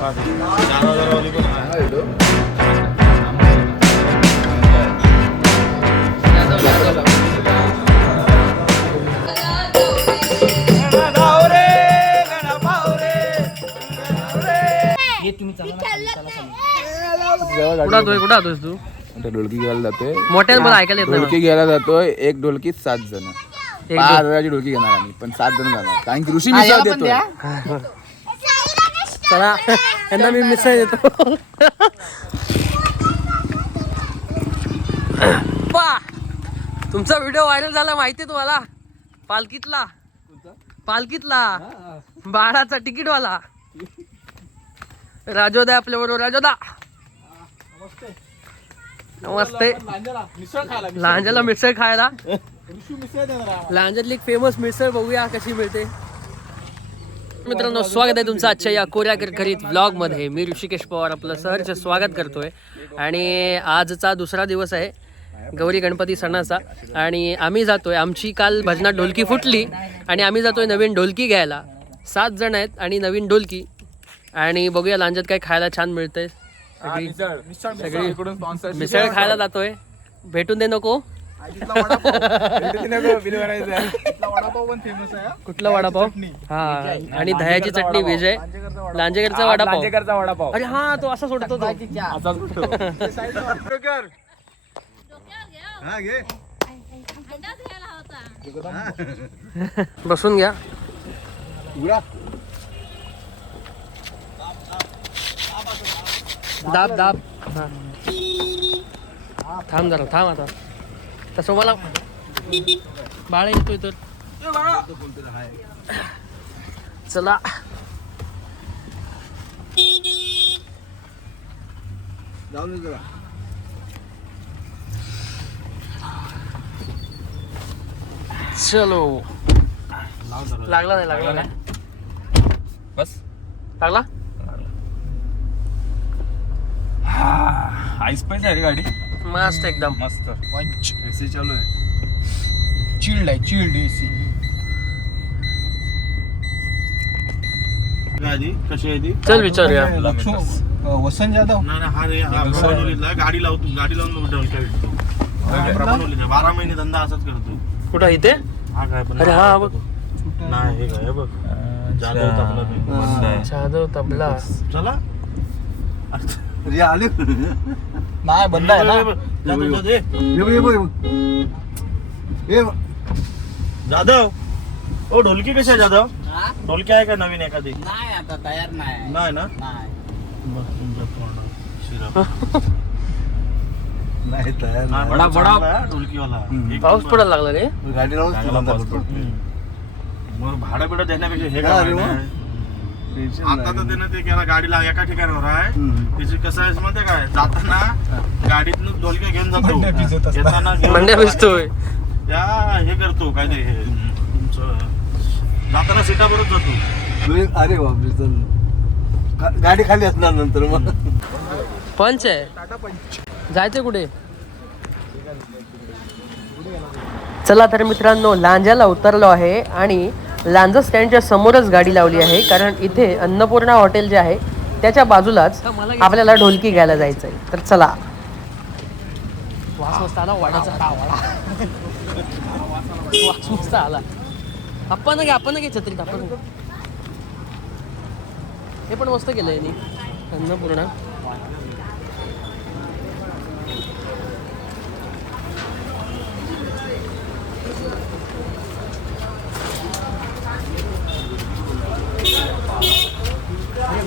चार हजारवाली पण आहे कुठं होतोय कुठं तू? आता ढोलकी घ्यायला जातोय. मोठ्यानं बोल ऐकायला येत नाही ढोलकी घ्यायला जातोय एक ढोलकीत सात जण. पाच हजाराची ढोलकी घेणार आम्ही पण सात जण जाणार. कारण की ऋषी मिसळ देतोय. चला यांना मी मिसळ देतो. पा. तुमचा व्हिडिओ व्हायरल झाला माहिती तुम्हाला? पालखीतला. पालखीतला. बाळाचा तिकीटवाला. राजोदा आपल्या बरोबर राजोदा. नमस्ते. लांजाला मिसळ खायला. लांजातली एक फेमस मिसळ बघूया कशी मिळते. मित्रांनो स्वागत आहे तुमचं आजच्या या कोऱ्या करकरीत ब्लॉगमध्ये मी ऋषिकेश पवार आपलं सहर्ष स्वागत करतोय. आणि आजचा दुसरा दिवस आहे गौरी गणपती सणाचा. आणि आम्ही जातोय आमची काल भजनात ढोलकी फुटली आणि आम्ही जातोय नवीन ढोलकी घ्यायला. सात जण आहेत आणि नवीन ढोलकी. आणि बघूया लांजात काय खायला छान मिळतंय. सगळी मिसळ खायला जातोय. भेटून दे नको. वडापाव. पण फेमस आहे कुठला वडापाव? हा. आणि दह्याची चटणी विजय? लांजेकरचा वडापाव. वडापाव. अरे हा तो असा सोडतो तो. हा घे. बसून घ्या. दाब दाब. हा. थांब जरा थांब आता. तसं मला बाळ येतोय तर. चला. जाऊन चलो. लागला नाही लागला नाही. बस. लागला? आईस पाहिजे आहे गाडी. मस्त एकदम. मस्त. पंच. एसी चालू आहे. चिल्ड आहे चिल्ड एसी. कशी आहे ती? चल विचारूया. वसंत जाधव. गाडी लावतो गाडी लावून बारा महिने धंदा असाच करतो. कुठं इथे? हा काय पण अरे हा बघ. नाही काय बघ. जाधव तबला. जाधव तबला. चला. आले. नाही बंद आहे ना जाधव, जाधव, ए. ये बघ, ये बघ, ये बघ. ये बघ. जाधव ओ ढोलकी कशी आहे जाधव ढोलकी आहे का नवीन एखादी नाही आता तयार नाही नाही ना नाही. नाही तयार हा, नाही. हम्म. पाऊस. पडायला लागला रे गाडी लावून चांगला पाऊस. पडतो. मग भाडं बिडं देण्यापेक्षा हे हा, काय वा. आता तर. त्यानं ते केला गाडीला एका ठिकाणावर आहे हम्म. त्याची कसं आहे माहिती काय? जाताना गाडीतनं ढोलक्या घेऊन मंड्या भिजत जातो असतात. येताना घेऊन मंड्या जातो. भिजतोय. त्या हे करतो काय ते हे, तुमचं. जाताना सीटावरच जातो. अरे बापरे चल. गा- गाडी खाली असणार नंतर मग. पंच आहे. जायचं कुठे? चला तर मित्रांनो लांजाला उतरलो आहे आणि लांजा स्टँडच्या समोरच गाडी लावली आहे कारण इथे अन्नपूर्णा हॉटेल जे आहे त्याच्या बाजूलाच आपल्याला ढोलकी घ्यायला जायचं आहे तर चला. वास आला वास आला. आपण आपण घे छत्रीत आपण घे. हे पण मस्त केलंय यांनी अन्नपूर्णा.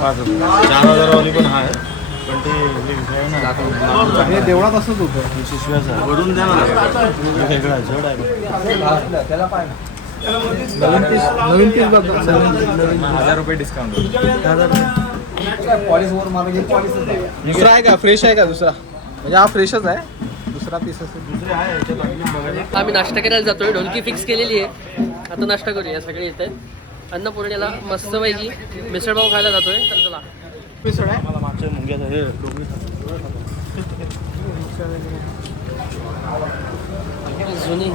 चार हजारवाली पण आहे पण ते हे हे देवळात असंच होतं. शिशव्याचं. वडून द्या ना. हे वेगळं आहे, जड आहे हजार रुपये डिस्काउंट दुसरा आहे का? फ्रेश आहे का दुसरा? म्हणजे हा फ्रेशच आहे. दुसरा पीस असेल. आम्ही नाश्ता करायला जातोय. ढोलकी फिक्स केलेली आहे. आता नाश्ता करूया सगळे येत आहेत. अन्नपूर्णेला मस्तपैकी मिसळपाव खायला जातोय. तर चला. हे जुनी.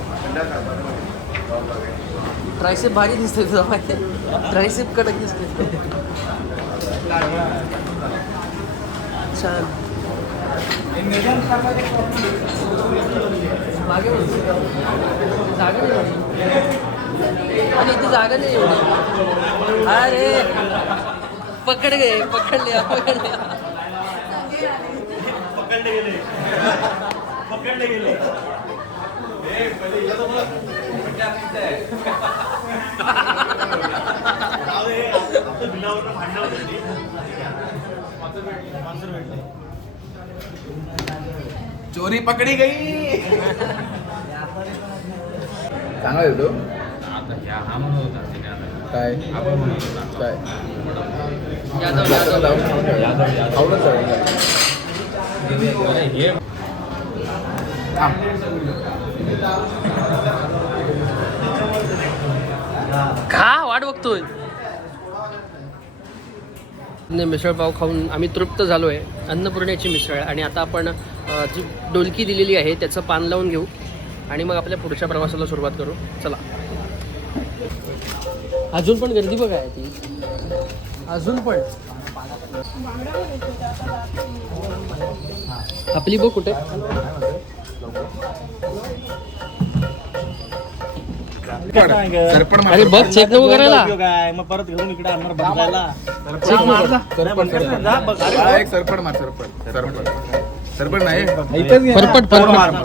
ट्रायसेप भारी दिसते तुझा माहिती ट्रायसेप कडक दिसते छान. मागे. जागा. आणि इथे जागा नाही एवढी. अरे पकड गे पकड लिया पकड लिया. चोरी पकडी गई. चांगला आहे तो. काय? काय? आवडत. खा वाट बघतोय. मिसळपाव खाऊन आम्ही तृप्त झालो आहे अन्नपूर्णेची मिसळ. आणि आता आपण जी डोलकी दिलेली आहे त्याचं पान लावून घेऊ. आणि मग आपल्या पुढच्या प्रवासाला सुरुवात करू. चला. अजून पण गर्दी बघा आहे ती. अजून पण. आपली बघ कुठे? सरपण अरे बघ चेक नको करायला. काय मग परत घेऊन इकडे आणणार बघायला. चेक नको. सरपण सरपण एक सरपण मार सरपण सरपण सरपण नाही. फरफट फरफट.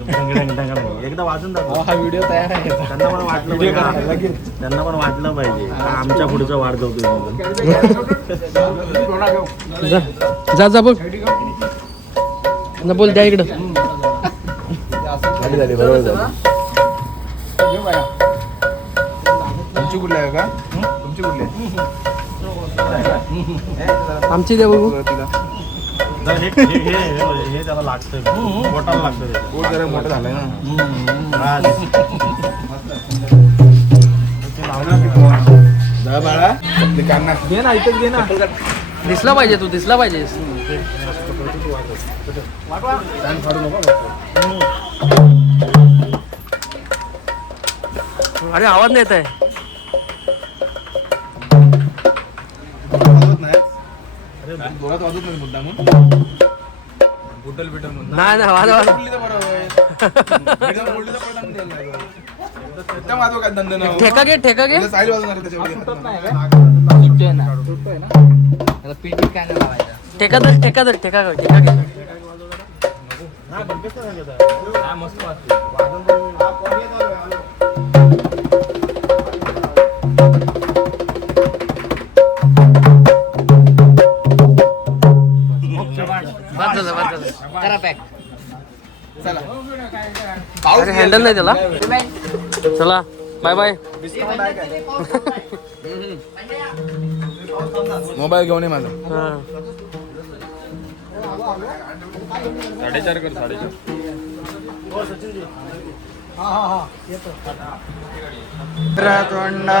एकदा वाजून दाखव हा व्हिडिओ तयार आहे. त्यांना पण वाटलं पाहिजे. त्यांना पण वाटलं पाहिजे. आमच्या पुढचं वाढ करतोय जा जा जा बघ ना बोल द्या इकडं. झाली झाली बरोबर झाली. तुमची कुठली आहे का? तुमची कुठली आहे? आमची द्या बघू. तिला जर हे हे हे हे- हे त्याला लागतंय बोटाला लागतं जरा मोठं झालंय ना. हा. जा बाळा ते काढणार घे ना इथं घे ना. दिसला पाहिजे तू दिसला नको. अरे आवाज नाही येत आहे. जोरात वाजवत नाही मुद्दा म्हणून बुटल बिटल म्हणून नाही नाही वाज वाज बोलली तर बरोबर एकदम बोलली तर पडलं द्यायला नाही गं. एकदम वाजव काय धंदे नाव ठेका घे ठेका घे. साईल वाजवणार आहे त्याच्यावर. ठेका धर ठेका धर ठेका घे ठेका घे बाद अरे हँडल नाही त्याला चला बाय बाय मोबाईल घेऊन ये माझा. हा. साडेचार कर साडेचार. तोंडा